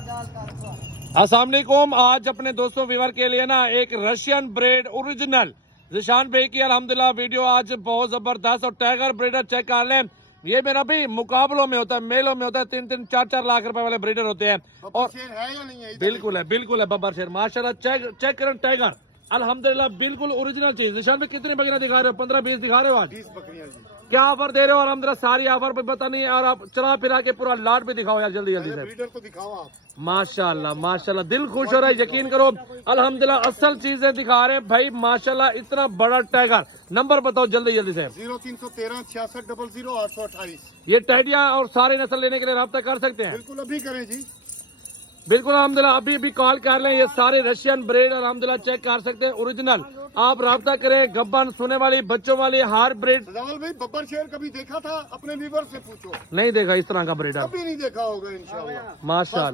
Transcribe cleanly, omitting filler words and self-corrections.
अस्सलाम वालेकुम। आज अपने दोस्तों व्यूअर के लिए ना एक रशियन ब्रेड ओरिजिनल जिशान भाई की अल्हम्दुलिल्लाह वीडियो आज बहुत जबरदस्त। और टाइगर ब्रीडर चेक कर लें, ये मेरा भी मुकाबलों में होता है, मेलों में होता है, 3-3, 4-4 लाख रुपए वाले ब्रीडर होते हैं। और शेर है या नहीं है? बिल्कुल है बब्बर शेर माशाल्लाह। चेक करें टाइगर अल्हम्दुलिल्लाह बिल्कुल ओरिजिनल चीज। निशान में कितनी बकरियां दिखा रहे हो? 15-20 दिखा रहे हो आज? 20 बकरियां जी। क्या ऑफर दे रहे हो? अल्हम्दुलिल्लाह सारी ऑफर पे पता नहीं। और आप चला फिरा के पूरा लाट भी दिखाओ यार, जल्दी जल्दी से। ब्रीडर तो दिखाओ आप। माशाल्लाह दिल खुश हो रहा है, यकीन करो अल्हम्दुलिल्लाह असल चीजें दिखा रहे हैं भाई माशाल्लाह। इतना बड़ा टाइगर, नंबर बताओ जल्दी जल्दी से। 0313 66 00 828। ये टाइडिया और सारे नस्ल लेने के लिए रब्ता कर सकते हैं? बिल्कुल अभी करें जी। बिल्कुल अल्हम्दुलिल्लाह अभी कॉल कर लें। ये सारे रशियन ब्रेड अल्हम्दुलिल्लाह चेक कर सकते हैं ओरिजिनल। आप रब्ता करें। गब्बन सोने वाली, बच्चों वाली, हार ब्रेड। सजावल भाई बब्बर शेर कभी देखा था? अपने व्यूअर से पूछो। नहीं देखा इस तरह का ब्रेड, कभी नहीं देखा होगा इंशाल्लाह। माशाल्लाह।